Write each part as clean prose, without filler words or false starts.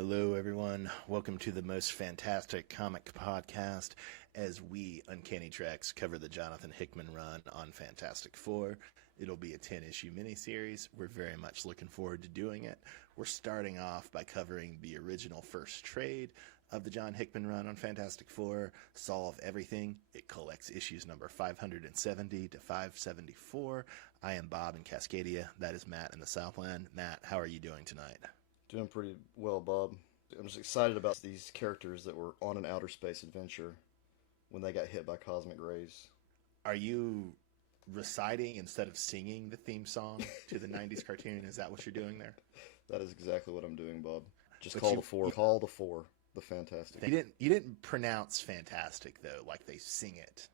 Hello, everyone. Welcome to the most fantastic comic podcast as we, Uncanny Treks, cover the Jonathan Hickman run on Fantastic Four. It'll be a 10-issue miniseries. We're very much looking forward to doing it. We're starting off by covering the original first trade of the John Hickman run on Fantastic Four, Solve Everything. It collects issues number 570 to 574. I am Bob in Cascadia. That is Matt in the Southland. Matt, how are you doing tonight? Doing pretty well, Bob. I'm just excited about these characters that were on an outer space adventure when they got hit by cosmic rays. Are you reciting instead of singing the theme song to the 90s cartoon? Is that what you're doing there? That is exactly what I'm doing, Bob. Just But call you- the four. Call the four. The Fantastic. You didn't pronounce fantastic though, like they sing it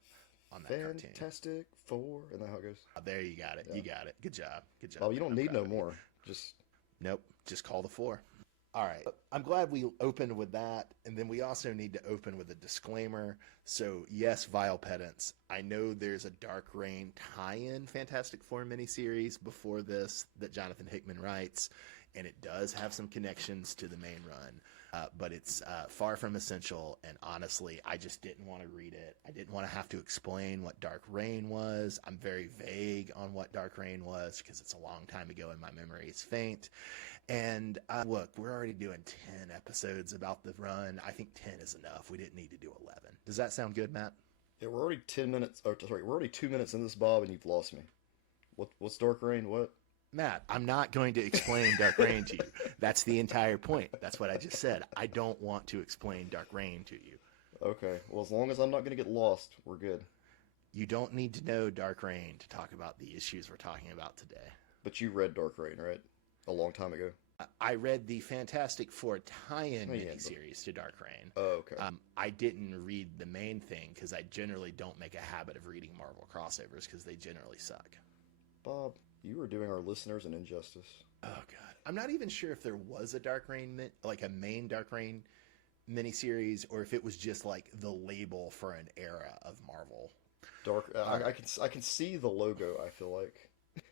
on that cartoon. Fantastic Four. Isn't that how it goes? There you got it. Yeah. You got it. Good job. Good job. Bob, you don't I'm need proud no of you. more. Just Nope. Just call the four. All right. I'm glad we opened with that. And then we also need to open with a disclaimer. So, yes, Vile Pedants, I know there's a Dark Reign tie-in Fantastic Four miniseries before this that Jonathan Hickman writes, and it does have some connections to the main run. But it's far from essential, and honestly, I just didn't want to read it. I didn't want to have to explain what Dark Reign was. I'm very vague on what Dark Reign was because it's a long time ago and my memory is faint. And look, we're already doing 10 episodes about the run. I think 10 is enough. We didn't need to do 11. Does that sound good, Matt? yeah, we're already 10 minutes. Or sorry, we're already 2 minutes in this, Bob, and you've lost me. What's Dark Reign? What? Matt, I'm not going to explain Dark Reign to you. That's the entire point. That's what I just said. I don't want to explain Dark Reign to you. Okay. Well, as long as I'm not going to get lost, we're good. You don't need to know Dark Reign to talk about the issues we're talking about today. But you read Dark Reign, right? A long time ago. I read the Fantastic Four tie-in Oh, yeah, miniseries to Dark Reign. Oh, okay. I didn't read the main thing because I generally don't make a habit of reading Marvel crossovers because they generally suck. Bob, you were doing our listeners an injustice. Oh God, I'm not even sure if there was a Dark Reign, like a main Dark Reign miniseries, or if it was just like the label for an era of Marvel. I can see the logo, I feel like,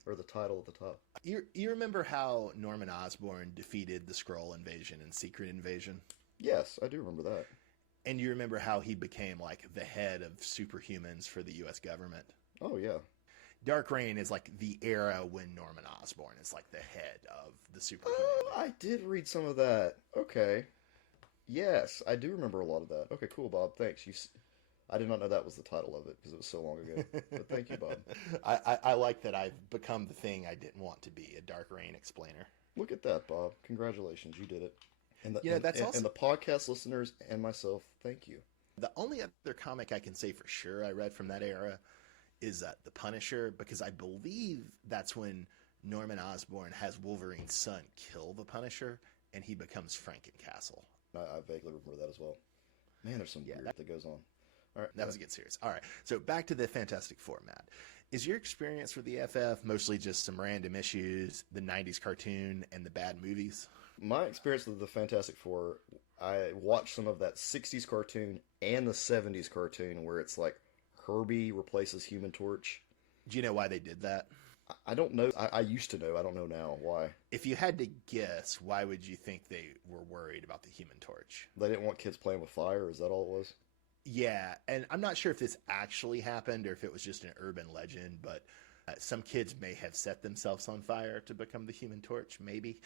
or the title at the top. You remember how Norman Osborn defeated the Skrull invasion and Secret Invasion? Yes, I do remember that. And you remember how he became like the head of superhumans for the U.S. government? Oh, yeah. Dark Reign is like the era when Norman Osborn is like the head of the superhuman. Oh, I did read some of that. Okay. Yes, I do remember a lot of that. Okay, cool, Bob. Thanks. I did not know that was the title of it because it was so long ago. But thank you, Bob. I like that I've become the thing I didn't want to be, a Dark Reign explainer. Look at that, Bob. Congratulations, you did it. And also the podcast listeners and myself, thank you. The only other comic I can say for sure I read from that era is The Punisher, because I believe that's when Norman Osborn has Wolverine's son kill the Punisher, and he becomes Frankencastle. I vaguely remember that as well. Man, there's some weird that goes on. All right, that was a good series. All right, so back to the Fantastic Four, Matt. Is your experience with the FF mostly just some random issues, the 90s cartoon, and the bad movies? My experience with the Fantastic Four, I watched some of that 60s cartoon and the 70s cartoon where it's like Herbie replaces Human Torch. Do you know why they did that? I don't know. I used to know. I don't know now why. If you had to guess, why would you think they were worried about the Human Torch? They didn't want kids playing with fire? Is that all it was? Yeah, and I'm not sure if this actually happened or if it was just an urban legend, but some kids may have set themselves on fire to become the Human Torch, maybe.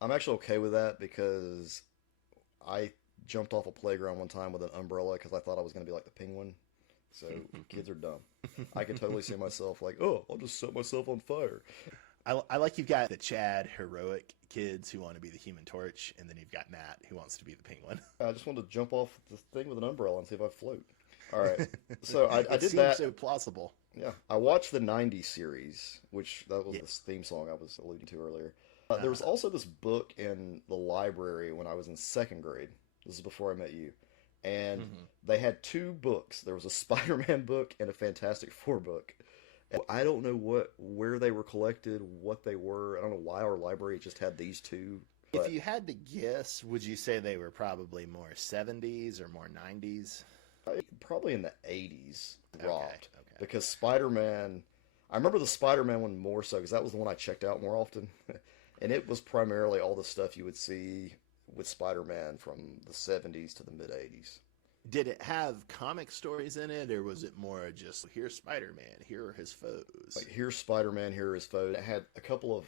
I'm actually okay with that because I jumped off a playground one time with an umbrella because I thought I was going to be like the penguin. So kids are dumb. I can totally see myself like, oh, I'll just set myself on fire. I like you've got the Chad heroic kids who want to be the Human Torch, and then you've got Matt who wants to be the penguin. I just wanted to jump off the thing with an umbrella and see if I float. All right. So I did seems that. so plausible. Yeah. I watched the 90s series, which that was the theme song I was alluding to earlier. There was also this book in the library when I was in second grade. This is before I met you. And they had two books. There was a Spider-Man book and a Fantastic Four book. And I don't know where they were collected, what they were. I don't know why our library just had these two. But If you had to guess, would you say they were probably more 70s or more 90s? probably in the 80s, Okay, robbed. okay. Because Spider-Man, I remember the Spider-Man one more so because that was the one I checked out more often. And it was primarily all the stuff you would see with Spider-Man from the 70s to the mid-80s. Did it have comic stories in it, or was it more just, here's Spider-Man, here are his foes? Like, here's Spider-Man, here are his foes. It had a couple of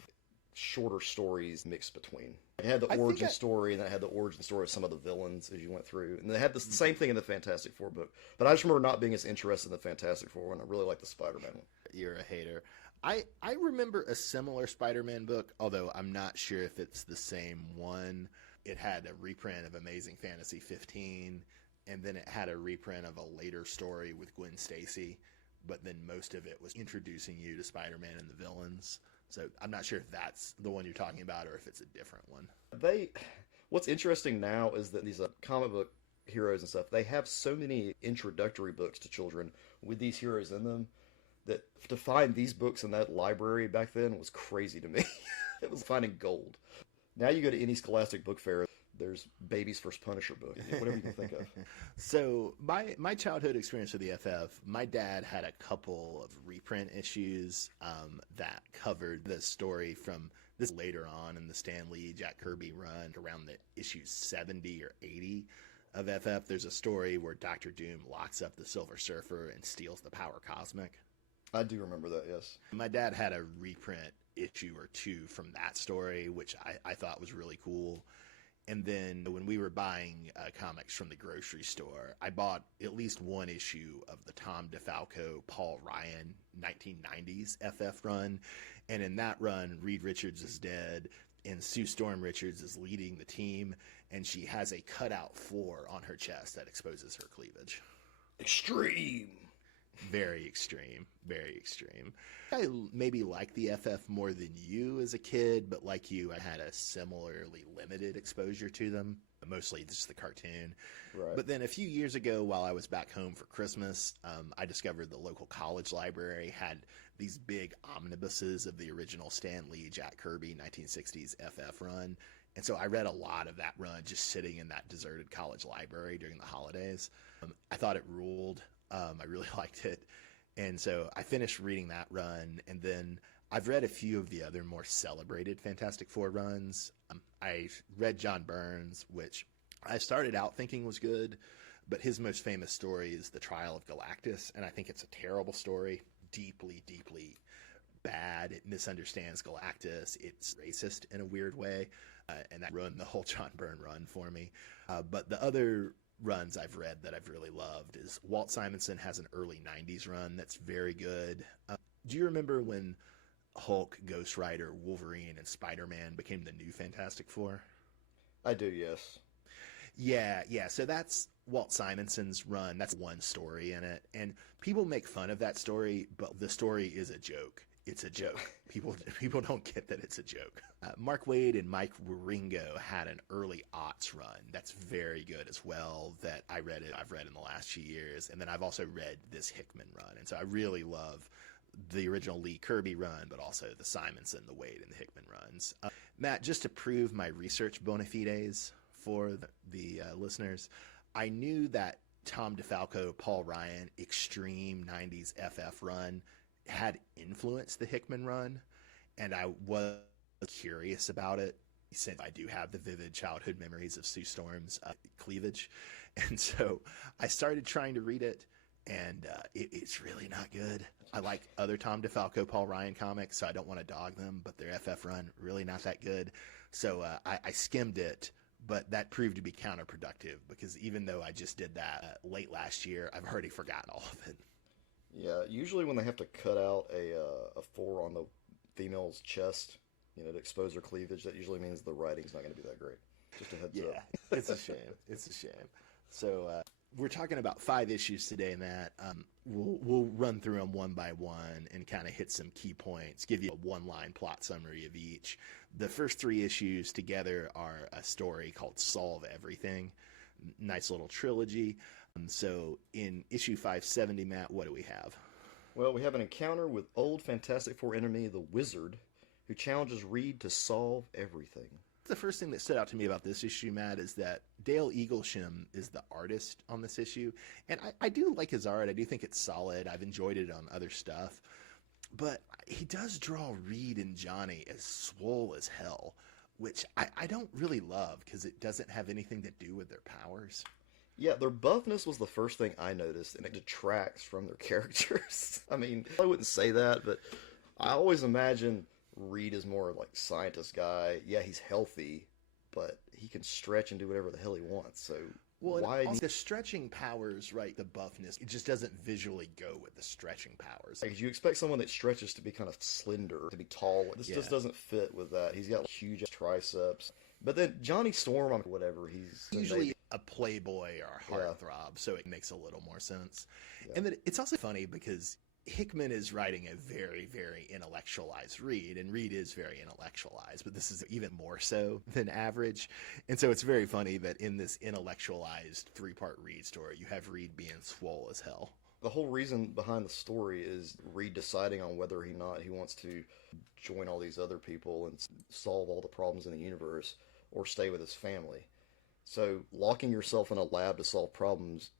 shorter stories mixed between. It had the origin story, and then it had the origin story of some of the villains as you went through. And they had the same thing in the Fantastic Four book. But I just remember not being as interested in the Fantastic Four one. I really like the Spider-Man one. You're a hater. I remember a similar Spider-Man book, although I'm not sure if it's the same one. It had a reprint of Amazing Fantasy 15, and then it had a reprint of a later story with Gwen Stacy, but then most of it was introducing you to Spider-Man and the villains. So I'm not sure if that's the one you're talking about or if it's a different one. What's interesting now is that these comic book heroes and stuff, they have so many introductory books to children with these heroes in them that to find these books in that library back then was crazy to me. It was finding gold. Now you go to any Scholastic book fair, there's Baby's First Punisher book, whatever you can think of. So my childhood experience with the FF, my dad had a couple of reprint issues that covered the story from this later on in the Stan Lee, Jack Kirby run around the issue 70 or 80 of FF. There's a story where Dr. Doom locks up the Silver Surfer and steals the power cosmic. I do remember that, yes. My dad had a reprint issue or two from that story, which I thought was really cool. And then when we were buying comics from the grocery store, I bought at least one issue of the Tom DeFalco, Paul Ryan 1990s FF run. And in that run, Reed Richards is dead and Sue Storm Richards is leading the team. And she has a cutout 4 on her chest that exposes her cleavage. Extreme! Very extreme. Very extreme. I maybe liked the FF more than you as a kid, but like you, I had a similarly limited exposure to them, mostly just the cartoon. Right. But then a few years ago, while I was back home for Christmas, I discovered the local college library had these big omnibuses of the original Stan Lee, Jack Kirby 1960s FF run. And so I read a lot of that run just sitting in that deserted college library during the holidays. I thought it ruled. I really liked it. And so I finished reading that run, and then I've read a few of the other more celebrated Fantastic Four runs. I read John Byrne's, which I started out thinking was good, but his most famous story is The Trial of Galactus, and I think it's a terrible story, deeply, deeply bad. It misunderstands Galactus. It's racist in a weird way, and that ruined the whole John Byrne run for me. But the other runs I've read that I've really loved is Walt Simonson has an early 90s run that's very good. Do you remember when Hulk, Ghost Rider, Wolverine, and Spider-Man became the new Fantastic Four? I do, yes. Yeah. So that's Walt Simonson's run. That's one story in it. And people make fun of that story, but the story is a joke. It's a joke. People don't get that it's a joke. Mark Waid and Mike Wieringo had an early aughts run that's very good as well that I've read in the last few years. And then I've also read this Hickman run. And so I really love the original Lee Kirby run, but also the Simonson, the Waid, and the Hickman runs. Matt, just to prove my research bona fides for the listeners, I knew that Tom DeFalco, Paul Ryan, extreme 90s FF run had influenced the Hickman run, and I was curious about it since I do have the vivid childhood memories of Sue Storm's cleavage. And so I started trying to read it, and it's really not good. I like other Tom DeFalco, Paul Ryan comics, so I don't want to dog them, but their FF run, really not that good. So I skimmed it, but that proved to be counterproductive because even though I just did that late last year, I've already forgotten all of it. Yeah, usually when they have to cut out a 4 on the female's chest, to expose her cleavage, that usually means the writing's not going to be that great. Just a heads up. Yeah, it's a shame. It's a shame. So we're talking about 5 issues today, Matt. We'll run through them one by one and kind of hit some key points, give you a one-line plot summary of each. The first 3 issues together are a story called Solve Everything. Nice little trilogy. So in issue 570, Matt, what do we have? Well, we have an encounter with old Fantastic Four enemy, the Wizard, who challenges Reed to solve everything. The first thing that stood out to me about this issue, Matt, is that Dale Eaglesham is the artist on this issue. And I do like his art. I do think it's solid. I've enjoyed it on other stuff. But he does draw Reed and Johnny as swole as hell, which I don't really love because it doesn't have anything to do with their powers. Yeah, their buffness was the first thing I noticed, and it detracts from their characters. I mean, I wouldn't say that, but I always imagine Reed is more like scientist guy. Yeah, he's healthy, but he can stretch and do whatever the hell he wants. So Well, why? the stretching powers, right? The buffness, it just doesn't visually go with the stretching powers. Like, you expect someone that stretches to be kind of slender, to be tall. This just doesn't fit with that. He's got huge triceps. But then Johnny Storm, whatever, he's usually a playboy or a heartthrob, so it makes a little more sense. Yeah. And then it's also funny because Hickman is writing a very, very intellectualized Reed, and Reed is very intellectualized, but this is even more so than average. And so it's very funny that in this intellectualized 3-part Reed story, you have Reed being swole as hell. The whole reason behind the story is Reed deciding on whether or not he wants to join all these other people and solve all the problems in the universe or stay with his family. So locking yourself in a lab to solve problems,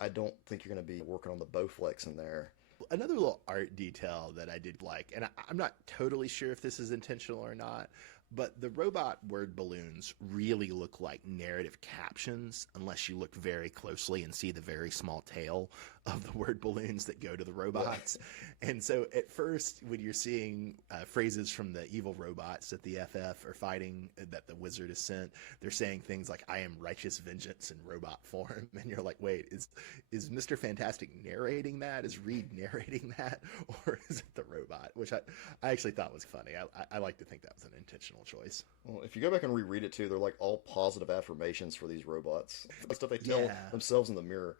I don't think you're going to be working on the Bowflex in there. Another little art detail that I did like, and I'm not totally sure if this is intentional or not, but the robot word balloons really look like narrative captions unless you look very closely and see the very small tail of the word balloons that go to the robots. And so at first, when you're seeing phrases from the evil robots that the FF are fighting, that the wizard has sent, they're saying things like, "I am righteous vengeance" in robot form. And you're like, wait, is Mr. Fantastic narrating that? Is Reed narrating that? Or is it the robot? Which I actually thought was funny. I like to think that was an intentional choice. Well, if you go back and reread it too, they're like all positive affirmations for these robots. The stuff they tell themselves in the mirror.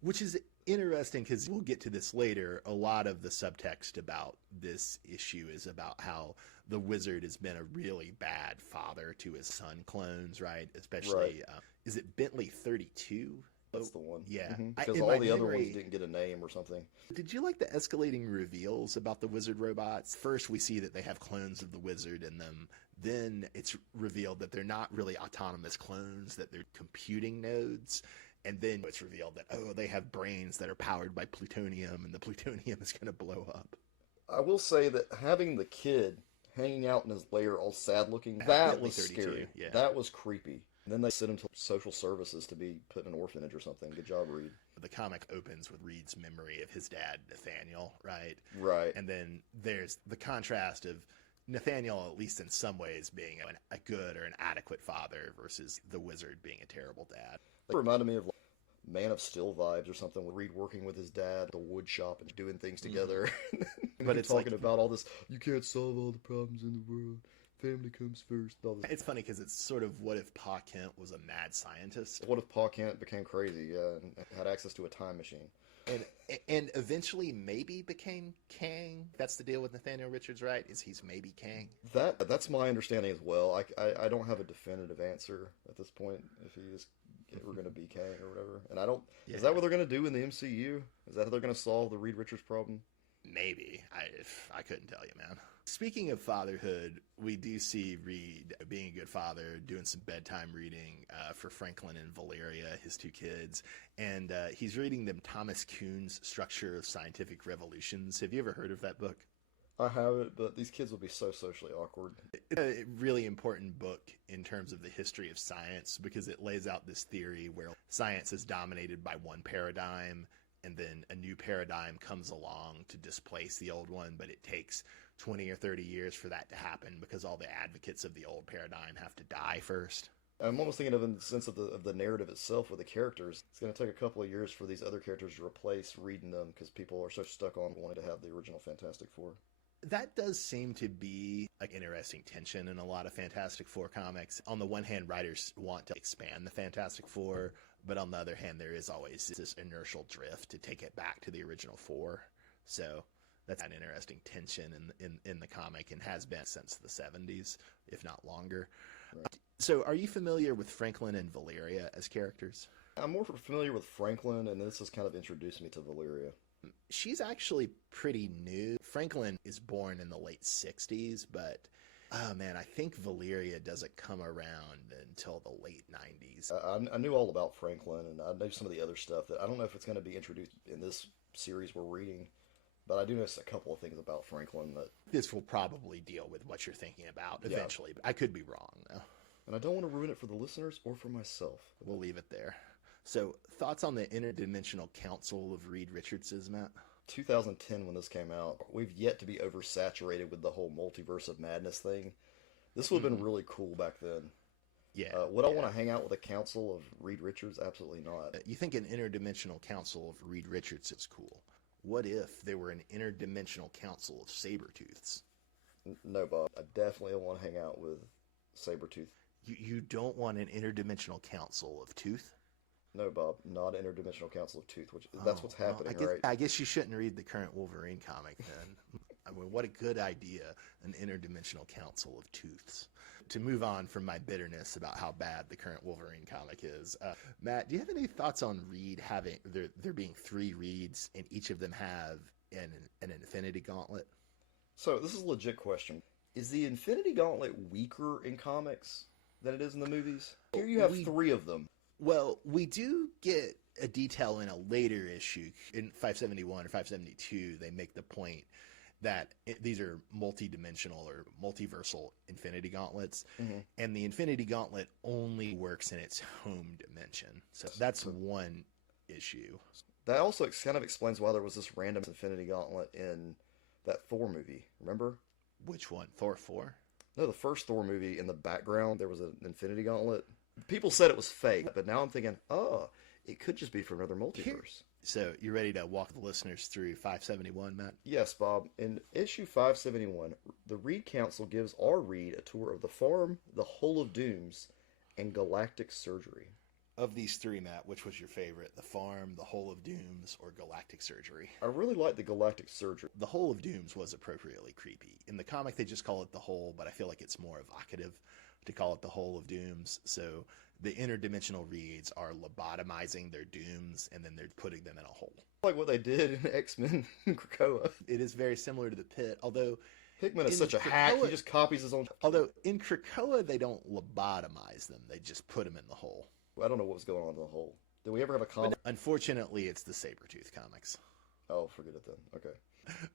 Which is interesting because we'll get to this later. A lot of the subtext about this issue is about how the wizard has been a really bad father to his son clones, right? Especially, is it Bentley 32? That's the one. Yeah. Because all the other ones didn't get a name or something. Did you like the escalating reveals about the wizard robots? First, we see that they have clones of the wizard in them. Then it's revealed that they're not really autonomous clones, that they're computing nodes. And then it's revealed that, they have brains that are powered by plutonium, and the plutonium is going to blow up. I will say that having the kid hanging out in his lair all sad looking, that was scary. Yeah. That was creepy. And then they sent him to social services to be put in an orphanage or something. Good job, Reed. The comic opens with Reed's memory of his dad, Nathaniel, right? Right. And then there's the contrast of Nathaniel, at least in some ways, being a good or an adequate father versus the wizard being a terrible dad. It reminded me of like Man of Steel vibes or something, with Reed working with his dad at the wood shop and doing things together. But it's talking about all this, you can't solve all the problems in the world. Family comes first. It's funny because it's sort of, what if Pa Kent was a mad scientist? What if Pa Kent became crazy, and had access to a time machine? And eventually maybe became Kang. That's the deal with Nathaniel Richards, right? Is he's maybe Kang? That's my understanding as well. I don't have a definitive answer at this point if he is ever going to be Kang or whatever. And I don't. Yeah. Is that what they're going to do in the MCU? Is that how they're going to solve the Reed Richards problem? Maybe. I couldn't tell you, man. Speaking of fatherhood, we do see Reed being a good father, doing some bedtime reading for Franklin and Valeria, his 2 kids. And he's reading them Thomas Kuhn's Structure of Scientific Revolutions. Have you ever heard of that book? I haven't, but these kids will be so socially awkward. It's a really important book in terms of the history of science because it lays out this theory where science is dominated by one paradigm, and then a new paradigm comes along to displace the old one, but it takes 20 or 30 years for that to happen because all the advocates of the old paradigm have to die first. I'm almost thinking of in the sense of the narrative itself with the characters. It's going to take a couple of years for these other characters to replace reading them because people are so stuck on wanting to have the original Fantastic Four. That does seem to be an interesting tension in a lot of Fantastic Four comics. On the one hand, writers want to expand the Fantastic Four, but on the other hand, there is always this inertial drift to take it back to the original 4. So that's an interesting tension in the comic and has been since the 70s, if not longer. Right. So are you familiar with Franklin and Valeria as characters? I'm more familiar with Franklin, and this has kind of introduced me to Valeria. She's actually pretty new. Franklin is born in the late 60s, but oh man, I think Valeria doesn't come around until the late 90s. I knew all about Franklin, and I know some of the other stuff that I don't know if it's going to be introduced in this series we're reading, But I do know a couple of things about Franklin that... This will probably deal with what you're thinking about Yeah. eventually, but I could be wrong, though. And I don't want to ruin it for the listeners or for myself. We'll leave it there. So, thoughts on the Interdimensional Council of Reed Richards, Matt? 2010, when this came out, we've yet to be oversaturated with the whole multiverse of madness thing. This would have been really cool back then. Yeah. Would I want to hang out with a council of Reed Richards? Absolutely not. You think an Interdimensional Council of Reed Richards is cool. What if there were an Interdimensional Council of Sabretooths? No, Bob. I definitely don't want to hang out with Sabretooth. You don't want an Interdimensional Council of Tooth? No, Bob. Not an Interdimensional Council of Tooth, which that's what's happening, right? I guess you shouldn't read the current Wolverine comic then. I mean, what a good idea, an Interdimensional Council of Tooths. To move on from my bitterness about how bad the current Wolverine comic is, Matt, do you have any thoughts on Reed having there being 3 Reeds and each of them have an Infinity Gauntlet? So this is a legit question. Is the Infinity Gauntlet weaker in comics than it is in the movies? Here you have 3 of them. Well, we do get a detail in a later issue. In 571 or 572, they make the point that these are multi-dimensional or multiversal Infinity Gauntlets, and the Infinity Gauntlet only works in its home dimension. So that's one issue. That also kind of explains why there was this random Infinity Gauntlet in that Thor movie. Remember? Which one? Thor 4? No, the first Thor movie, in the background, there was an Infinity Gauntlet. People said it was fake, but now I'm thinking, oh, it could just be for another multiverse. So, you ready to walk the listeners through 571, Matt? Yes, Bob. In issue 571, the Reed Council gives our Reed a tour of the farm, the Hole of Dooms, and Galactic Surgery. Of these 3, Matt, which was your favorite? The Farm, the Hole of Dooms, or Galactic Surgery? I really like the Galactic Surgery. The Hole of Dooms was appropriately creepy. In the comic, they just call it the Hole, but I feel like it's more evocative to call it the Hole of Dooms. So the interdimensional Reeds are lobotomizing their dooms, and then they're putting them in a hole. Like what they did in X-Men in Krakoa. It is very similar to the Pit, although... Hickman is such a hack, he just copies his own... Although in Krakoa, they don't lobotomize them. They just put them in the hole. I don't know what was going on in the hole. Did we ever have a comic? But unfortunately, it's the Sabretooth comics. Oh, forget it then. Okay.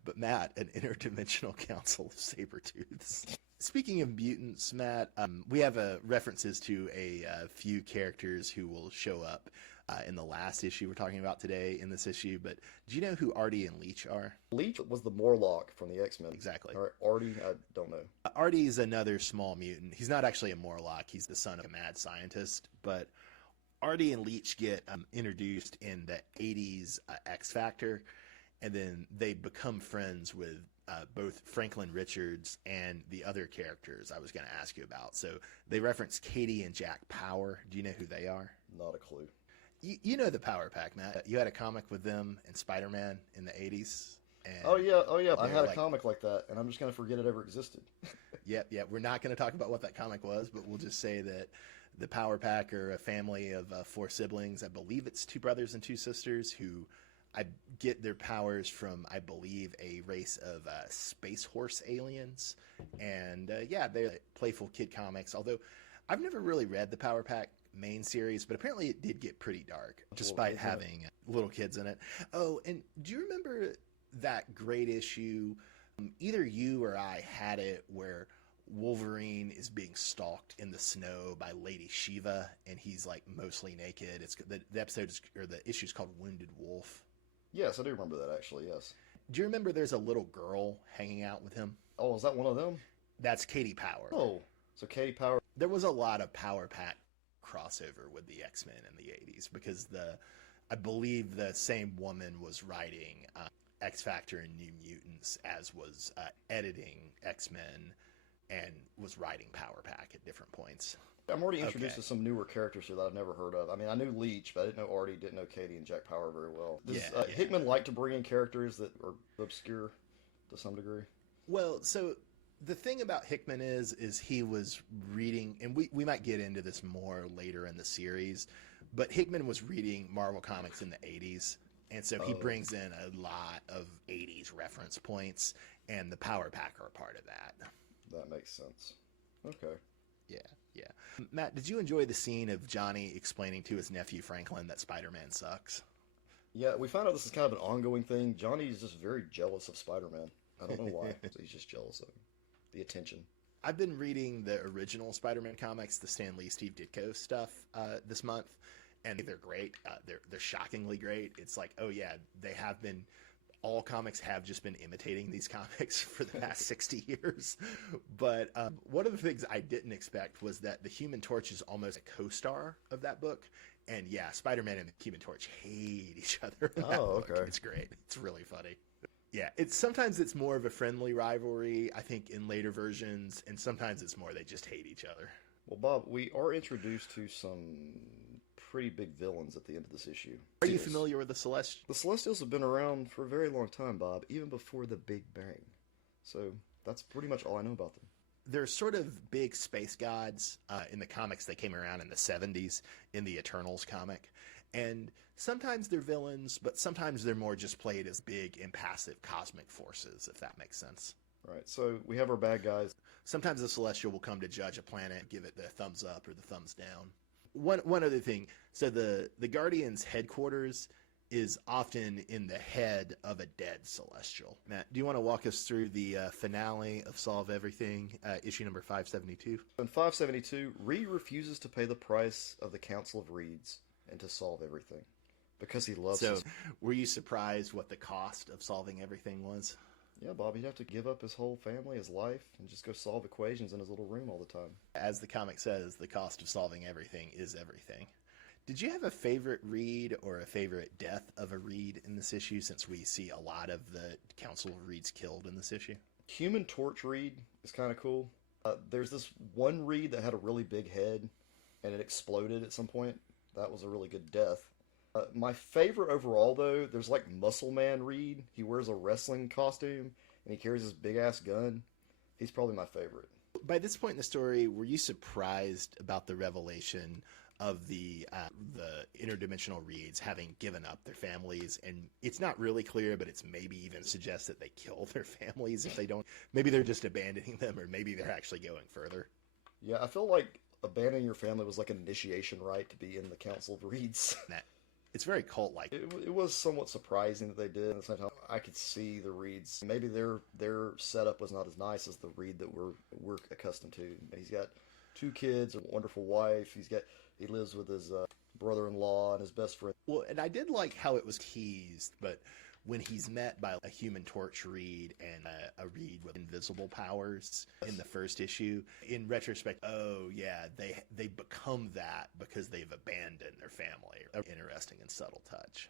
But Matt, an interdimensional council of Sabretooths. Speaking of mutants, Matt, we have references to a few characters who will show up in the last issue we're talking about today in this issue. But do you know who Artie and Leech are? Leech was the Morlock from the X-Men. Exactly. All right, Artie, I don't know. Artie is another small mutant. He's not actually a Morlock. He's the son of a mad scientist. But Artie and Leech get introduced in the 80s X Factor, and then they become friends with both Franklin Richards and the other characters I was going to ask you about. So they reference Katie and Jack Power. Do you know who they are? Not a clue. You know the Power Pack, Matt. You had a comic with them and Spider-Man in the 80s. And Oh yeah. I had a comic like that, and I'm just going to forget it ever existed. Yep. We're not going to talk about what that comic was, but we'll just say that the Power Pack are a family of 4 siblings. I believe it's 2 brothers and 2 sisters who I get their powers from, I believe, a race of space horse aliens. And they're playful kid comics. Although I've never really read the Power Pack main series, but apparently it did get pretty dark despite having little kids in it. Oh, and do you remember that great issue? Either you or I had it where Wolverine is being stalked in the snow by Lady Shiva, and he's like mostly naked. It's the episode or the issue is called Wounded Wolf. Yes, I do remember that actually. Yes. Do you remember there's a little girl hanging out with him? Oh, is that one of them? That's Katie Power. Oh, so Katie Power. There was a lot of Power Pack crossover with the X-Men in the 80s because I believe the same woman was writing X Factor and New Mutants, as was editing X-Men and was writing Power Pack at different points. I'm already introduced to some newer characters here that I've never heard of. I mean, I knew Leech, but I didn't know Artie, didn't know Katie and Jack Power very well. Does Hickman like to bring in characters that are obscure to some degree? Well, so the thing about Hickman is he was reading, and we might get into this more later in the series, but Hickman was reading Marvel Comics in the 80s, and so he brings in a lot of 80s reference points, and the Power Pack are a part of that. That makes sense. Okay. Yeah. Matt, did you enjoy the scene of Johnny explaining to his nephew Franklin that Spider-Man sucks? Yeah, we found out this is kind of an ongoing thing. Johnny is just very jealous of Spider-Man. I don't know why. He's just jealous of him. The attention. I've been reading the original Spider-Man comics, the Stan Lee, Steve Ditko stuff this month, and they're great. They're shockingly great. It's like, oh yeah, they have been. All comics have just been imitating these comics for the past 60 years. But one of the things I didn't expect was that the Human Torch is almost a co-star of that book. And yeah, Spider-Man and the Human Torch hate each other in that book. Okay. It's great. It's really funny. Yeah, sometimes it's more of a friendly rivalry, I think, in later versions, and sometimes it's more they just hate each other. Well, Bob, we are introduced to some pretty big villains at the end of this issue. Are you familiar with the Celestials? The Celestials have been around for a very long time, Bob, even before the Big Bang. So that's pretty much all I know about them. They're sort of big space gods in the comics that came around in the 70s in the Eternals comic. And sometimes they're villains, but sometimes they're more just played as big, impassive cosmic forces, if that makes sense. Right, so we have our bad guys. Sometimes the Celestial will come to judge a planet, give it the thumbs up or the thumbs down. One other thing, so the Guardians' headquarters is often in the head of a dead Celestial. Matt, do you want to walk us through the finale of Solve Everything, issue number 572? In 572, Reed refuses to pay the price of the Council of Reeds and to solve everything because he loves So, were you surprised what the cost of solving everything was? Yeah, Bob, he'd have to give up his whole family, his life, and just go solve equations in his little room all the time. As the comic says, the cost of solving everything is everything. Did you have a favorite Reed or a favorite death of a Reed in this issue, since we see a lot of the Council of Reeds killed in this issue? Human Torch Reed is kind of cool. There's this one Reed that had a really big head, and it exploded at some point. That was a really good death. My favorite overall, though, there's like Muscle Man Reed. He wears a wrestling costume, and he carries this big-ass gun. He's probably my favorite. By this point in the story, were you surprised about the revelation of the interdimensional Reeds having given up their families? And it's not really clear, but it's maybe even suggests that they kill their families if they don't. Maybe they're just abandoning them, or maybe they're actually going further. Yeah, I feel like abandoning your family was like an initiation rite to be in the Council of Reeds. It's very cult-like. It was somewhat surprising that they did. At the same time, I could see the Reeds. Maybe their setup was not as nice as the Reed that we're accustomed to. He's got 2 kids, a wonderful wife. He lives with his brother-in-law and his best friend. Well, and I did like how it was teased, but when he's met by a Human Torch Reed and a Reed with invisible powers in the first issue, in retrospect, oh yeah, they become that because they've abandoned their family. Interesting and subtle touch.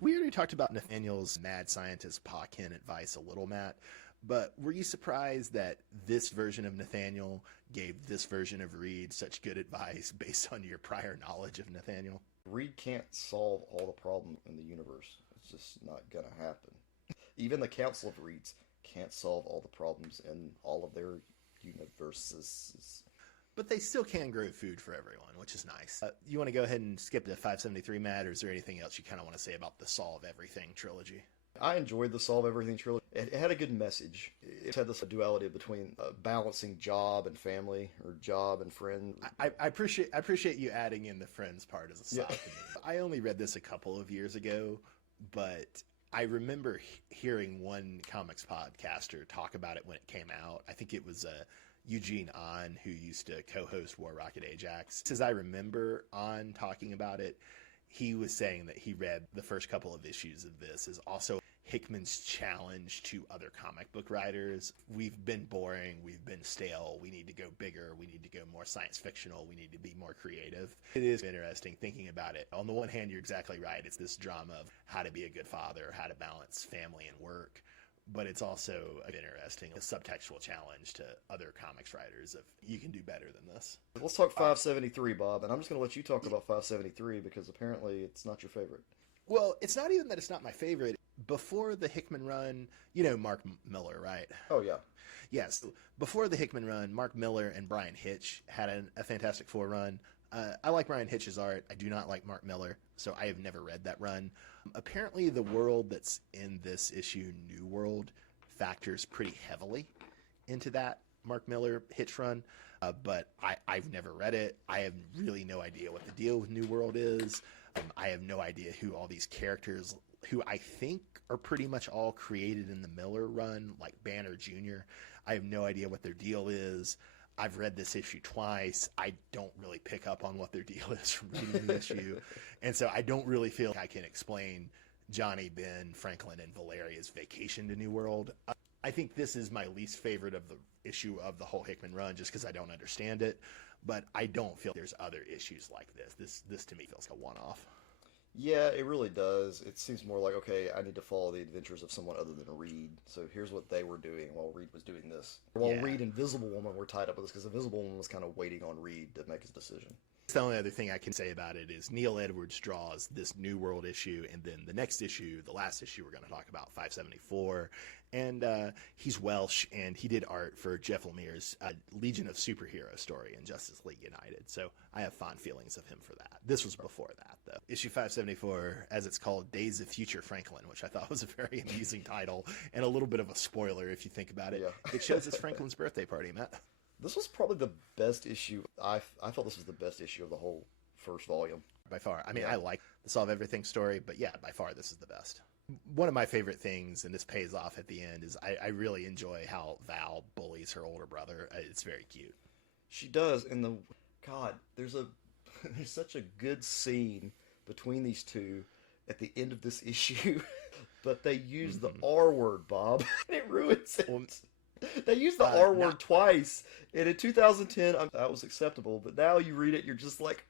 We already talked about Nathaniel's mad scientist Pa Kent advice a little, Matt, but were you surprised that this version of Nathaniel gave this version of Reed such good advice based on your prior knowledge of Nathaniel? Reed can't solve all the problems in the universe. It's just not gonna happen. Even the Council of Reeds can't solve all the problems in all of their universes. But they still can grow food for everyone, which is nice. You want to go ahead and skip to 573, Matt, or is there anything else you kind of want to say about the Solve Everything trilogy? I enjoyed the Solve Everything trilogy. It had a good message. It had this duality between balancing job and family, or job and friend. I appreciate you adding in the friends part as a side. Yeah. I only read this a couple of years ago, but I remember hearing one comics podcaster talk about it when it came out. I think it was Eugene Ahn, who used to co-host War Rocket Ajax. As I remember Ahn talking about it, he was saying that he read the first couple of issues of this as also Hickman's challenge to other comic book writers. We've been boring, we've been stale, we need to go bigger, we need to go more science fictional, we need to be more creative. It is interesting thinking about it. On the one hand, you're exactly right. It's this drama of how to be a good father, how to balance family and work. But it's also interesting, a subtextual challenge to other comics writers of you can do better than this. Let's talk 573, Bob, and I'm just going to let you talk about 573 because apparently it's not your favorite. Well, it's not even that it's not my favorite. Before the Hickman run, you know Mark Miller, right? Oh, yeah. Yes. Before the Hickman run, Mark Miller and Brian Hitch had a Fantastic Four run. I like Brian Hitch's art. I do not like Mark Miller, so I have never read that run. Apparently, the world that's in this issue, New World, factors pretty heavily into that Mark Miller Hitch run, but I've never read it. I have really no idea what the deal with New World is. I have no idea who all these characters, who I think are pretty much all created in the Miller run, like Banner Jr. I have no idea what their deal is. I've read this issue twice. I don't really pick up on what their deal is from reading the issue. And so I don't really feel like I can explain Johnny, Ben, Franklin, and Valeria's vacation to New World. I think this is my least favorite of the issue of the whole Hickman run, just because I don't understand it. But I don't feel there's other issues like this. This to me feels like a one-off. Yeah, it really does. It seems more like, okay, I need to follow the adventures of someone other than Reed. So here's what they were doing while Reed was doing this. While Reed and Invisible Woman were tied up with this, because Invisible Woman was kind of waiting on Reed to make his decision. The only other thing I can say about it is Neil Edwards draws this New World issue, and then the next issue, the last issue we're going to talk about, 574, and he's Welsh, and he did art for Jeff Lemire's Legion of Superhero story in Justice League United, so I have fond feelings of him for that. This was before that, though. Issue 574, as it's called, Days of Future Franklin, which I thought was a very amusing title, and a little bit of a spoiler if you think about it. Yeah. It shows it's Franklin's birthday party, Matt. This was probably the best issue. I felt this was the best issue of the whole first volume. By far. I mean, I like the Solve Everything story, but yeah, by far this is the best. One of my favorite things, and this pays off at the end, is I really enjoy how Val bullies her older brother. It's very cute. She does, and there's such a good scene between these two at the end of this issue, but they use the R word, Bob, and it ruins it. Well, they used the R word twice, and in 2010, that was acceptable, but now you read it, you're just like,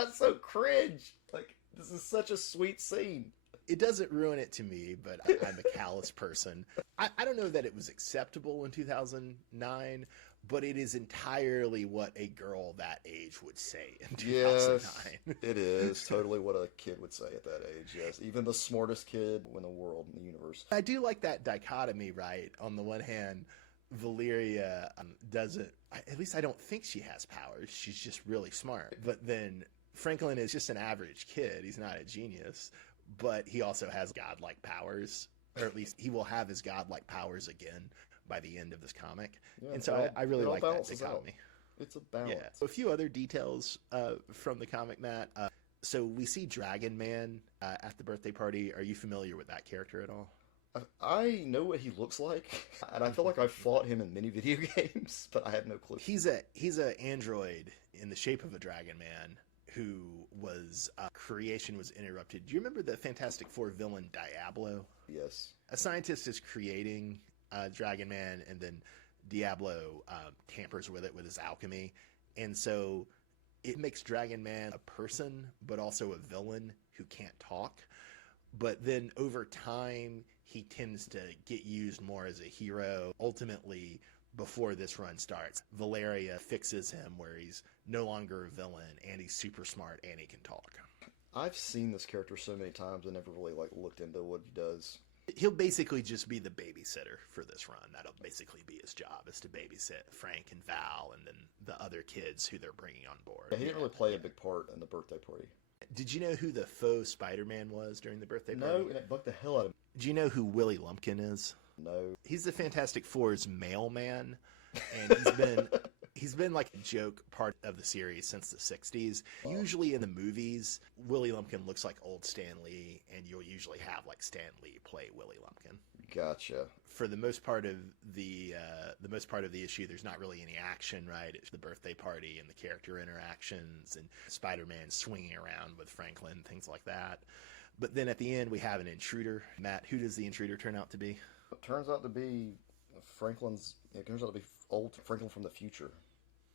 it's so cringe. Like, this is such a sweet scene. It doesn't ruin it to me, but I'm a callous person. I don't know that it was acceptable in 2009, but it is entirely what a girl that age would say in 2009. Yes, it is totally what a kid would say at that age, yes. Even the smartest kid in the world, in the universe. I do like that dichotomy, right? On the one hand, Valeria doesn't, at least I don't think she has powers. She's just really smart. But then Franklin is just an average kid. He's not a genius. But he also has godlike powers, or at least he will have his godlike powers again by the end of this comic. Yeah, and so I really like that dichotomy. It's a balance. Yeah. So a few other details from the comic, Matt. So we see Dragon Man at the birthday party. Are you familiar with that character at all? I know what he looks like, and I feel like I've fought him in many video games, but I have no clue. He's a android in the shape of a Dragon Man who was creation was interrupted. Do you remember the Fantastic Four villain Diablo? Yes. A scientist is creating Dragon Man, and then Diablo tampers with it with his alchemy, and so it makes Dragon Man a person, but also a villain who can't talk. But then over time, he tends to get used more as a hero. Ultimately, before this run starts, Valeria fixes him where he's no longer a villain, and he's super smart, and he can talk. I've seen this character so many times, I never really looked into what he does. He'll basically just be the babysitter for this run. That'll basically be his job, is to babysit Frank and Val, and then the other kids who they're bringing on board. Yeah, he didn't really play a big part in the birthday party. Did you know who the faux Spider-Man was during the birthday party? No, and it bugged the hell out of me. Do you know who Willie Lumpkin is? No. He's the Fantastic Four's mailman, and he's been like a joke part of the series since the 60s. Wow. Usually in the movies, Willie Lumpkin looks like old Stan Lee, and you'll usually have like Stan Lee play Willie Lumpkin. Gotcha. For the most part of the issue, there's not really any action, right? It's the birthday party and the character interactions and Spider-Man swinging around with Franklin, things like that. But then at the end, we have an intruder. Matt, who does the intruder turn out to be? It turns out to be old Franklin from the future.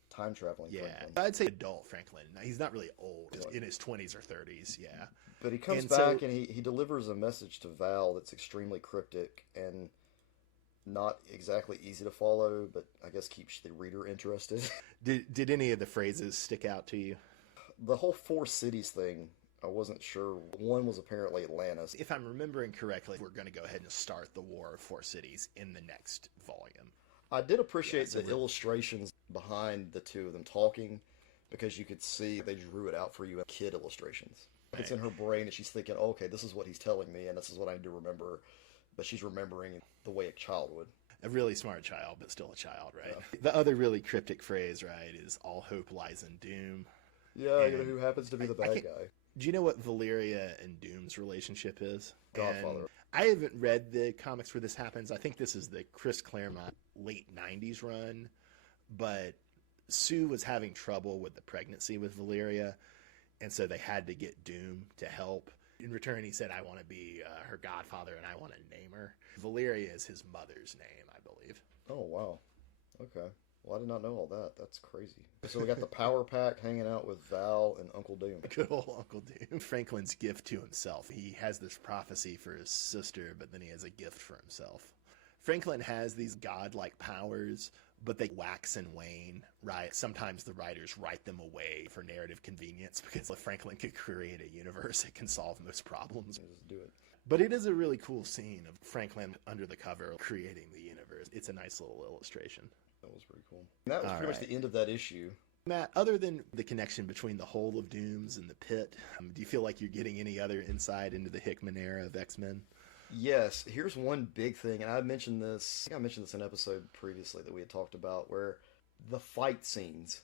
Time traveling Franklin. I'd say adult Franklin. He's not really old. He's in his 20s or 30s, yeah. But he comes back and he delivers a message to Val that's extremely cryptic and not exactly easy to follow, but I guess keeps the reader interested. Did any of the phrases stick out to you? The whole Four Cities thing, I wasn't sure. One was apparently Atlantis. If I'm remembering correctly, we're going to go ahead and start the War of Four Cities in the next volume. I did appreciate the illustrations behind the two of them talking, because you could see they drew it out for you in kid illustrations. Right. It's in her brain and she's thinking, oh, okay, this is what he's telling me and this is what I need to remember. But she's remembering the way a child would. A really smart child, but still a child, right? Yeah. The other really cryptic phrase, right, is all hope lies in doom. Yeah, And who happens to be the bad guy? do you know what Valeria and Doom's relationship is? Godfather. And I haven't read the comics where this happens. I think this is the Chris Claremont late 90s run, but Sue was having trouble with the pregnancy with Valeria, and so they had to get Doom to help. In return, he said, I want to be her godfather and I want to name her. Valeria is his mother's name, I believe. Oh, wow. Okay. Well, I did not know all that. That's crazy. So we got the Power Pack hanging out with Val and Uncle Doom. Good old Uncle Doom. Franklin's gift to himself. He has this prophecy for his sister, but then he has a gift for himself. Franklin has these godlike powers, but they wax and wane, right? Sometimes the writers write them away for narrative convenience because if Franklin could create a universe, it can solve most problems. Just do it. But it is a really cool scene of Franklin under the cover creating the universe. It's a nice little illustration. That was pretty cool. And that was pretty much the end of that issue. Matt, other than the connection between the whole of Dooms and the Pit, do you feel like you're getting any other insight into the Hickman era of X-Men? Yes, here's one big thing, and I mentioned this. I think I mentioned this in an episode previously that we had talked about, where the fight scenes.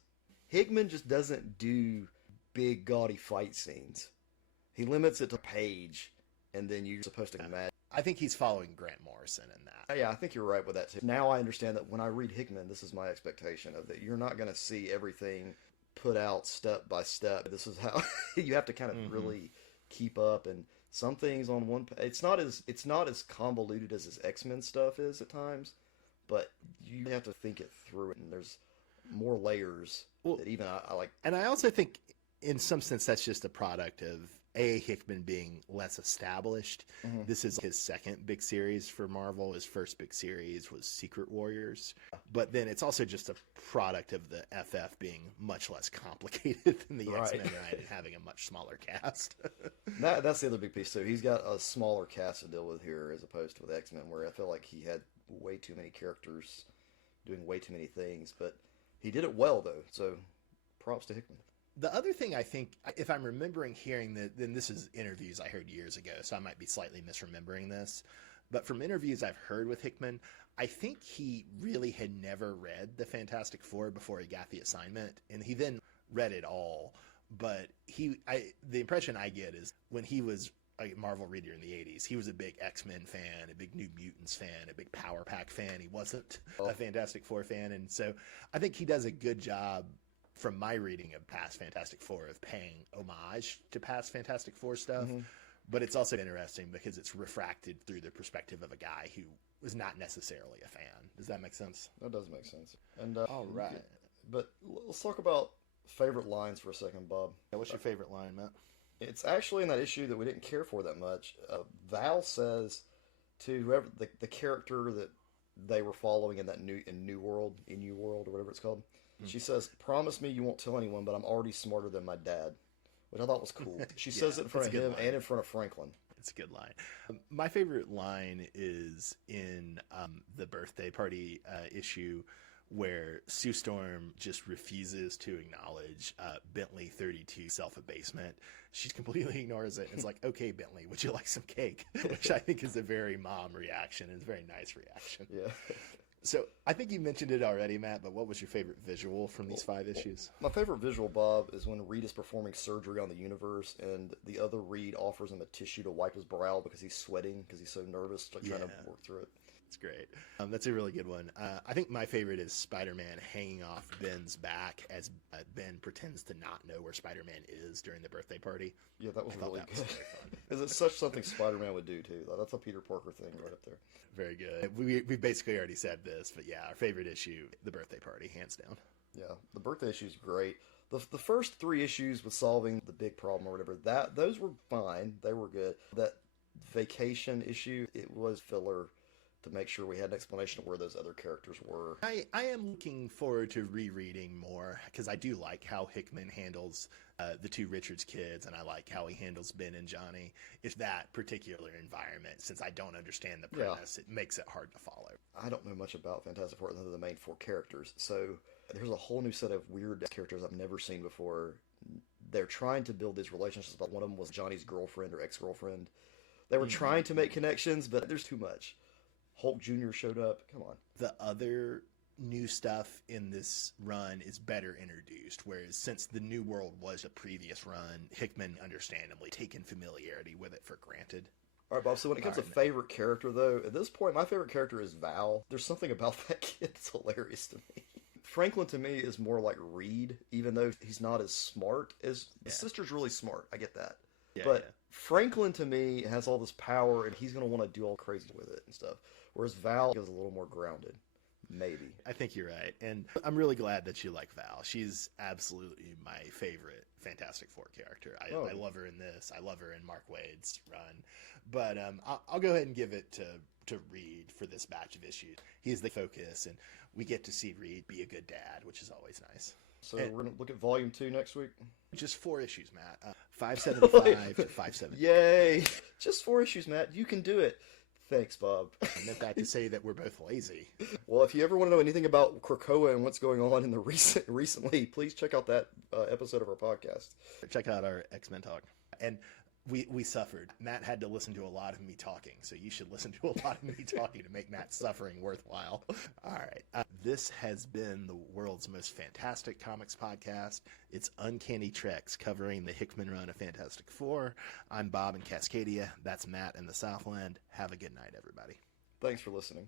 Hickman just doesn't do big, gaudy fight scenes. He limits it to a page, and then you're supposed to imagine. I think he's following Grant Morrison in that. Yeah, I think you're right with that too. Now I understand that when I read Hickman, this is my expectation of that. You're not going to see everything put out step by step. This is how you have to kind of really keep up, and some things on one page. It's not as convoluted as his X-Men stuff is at times, but you have to think it through, and there's more layers that even I like. And I also think, in some sense, that's just a product of Hickman being less established. This is his second big series for Marvel. His first big series was Secret Warriors. But then it's also just a product of the FF being much less complicated than the X-Men, right? And having a much smaller cast. That's the other big piece too. He's got a smaller cast to deal with here as opposed to with X-Men, where I feel like he had way too many characters doing way too many things. But he did it well though, so props to Hickman. The other thing I think, if I'm remembering hearing that, then this is interviews I heard years ago, so I might be slightly misremembering this. But from interviews I've heard with Hickman, I think he really had never read the Fantastic Four before he got the assignment, and he then read it all. But the impression I get is when he was a Marvel reader in the 80s, he was a big X-Men fan, a big New Mutants fan, a big Power Pack fan. He wasn't a Fantastic Four fan, and so I think he does a good job from my reading of past Fantastic Four of paying homage to past Fantastic Four stuff. But it's also interesting because it's refracted through the perspective of a guy who was not necessarily a fan. Does that make sense? That does make sense. And all right. But let's talk about favorite lines for a second, Bob. What's your favorite line, Matt? It's actually in that issue that we didn't care for that much. Val says to whoever the character that they were following in that New World, or whatever it's called. She says, "Promise me you won't tell anyone, but I'm already smarter than my dad," which I thought was cool. She says it in front of him and in front of Franklin. It's a good line. My favorite line is in the birthday party issue where Sue Storm just refuses to acknowledge Bentley 32 self-abasement. She completely ignores it and is like, "Okay, Bentley, would you like some cake?" Which I think is a very mom reaction and a very nice reaction. Yeah. So I think you mentioned it already, Matt, but what was your favorite visual from these 5 issues? My favorite visual, Bob, is when Reed is performing surgery on the universe and the other Reed offers him a tissue to wipe his brow because he's sweating because he's so nervous, like trying to work through it. It's great. That's a really good one. I think my favorite is Spider-Man hanging off Ben's back as Ben pretends to not know where Spider-Man is during the birthday party. Yeah, that was really that good. was very fun. Is it such something Spider-Man would do, too? That's a Peter Parker thing right up there. Very good. We basically already said this, but yeah, our favorite issue, the birthday party, hands down. Yeah, the birthday issue is great. The first 3 issues with solving the big problem or whatever, those were fine. They were good. That vacation issue, it was filler to make sure we had an explanation of where those other characters were. I am looking forward to rereading more because I do like how Hickman handles the 2 Richards kids, and I like how he handles Ben and Johnny. It's that particular environment. Since I don't understand the premise, it makes it hard to follow. I don't know much about Fantastic Four other than the main 4 characters, so there's a whole new set of weird characters I've never seen before. They're trying to build these relationships, but one of them was Johnny's girlfriend or ex-girlfriend. They were trying to make connections, but there's too much. Hulk Jr. showed up. Come on. The other new stuff in this run is better introduced, whereas since the New World was a previous run, Hickman understandably taken familiarity with it for granted. All right, Bob. So when it comes to favorite character, though, at this point, my favorite character is Val. There's something about that kid that's hilarious to me. Franklin, to me, is more like Reed, even though he's not as smart as... The sister's really smart. I get that. Yeah, but Franklin, to me, has all this power, and he's going to want to do all crazy with it and stuff. Whereas Val is a little more grounded. Maybe. I think you're right. And I'm really glad that you like Val. She's absolutely my favorite Fantastic Four character. I love her in this. I love her in Mark Waid's run. But I'll go ahead and give it to Reed for this batch of issues. He's the focus, and we get to see Reed be a good dad, which is always nice. So we're going to look at Volume 2 next week? Just 4 issues, Matt. 575 to 570. Yay! Just 4 issues, Matt. You can do it. Thanks, Bob. I meant that to say that we're both lazy. Well, if you ever want to know anything about Krakoa and what's going on in the recently, please check out that episode of our podcast. Check out our X-Men talk. And we suffered. Matt had to listen to a lot of me talking, so you should listen to a lot of me talking to make Matt's suffering worthwhile. All right. This has been the world's most fantastic comics podcast. It's Uncanny Treks, covering the Hickman run of Fantastic Four. I'm Bob in Cascadia. That's Matt in the Southland. Have a good night, everybody. Thanks for listening.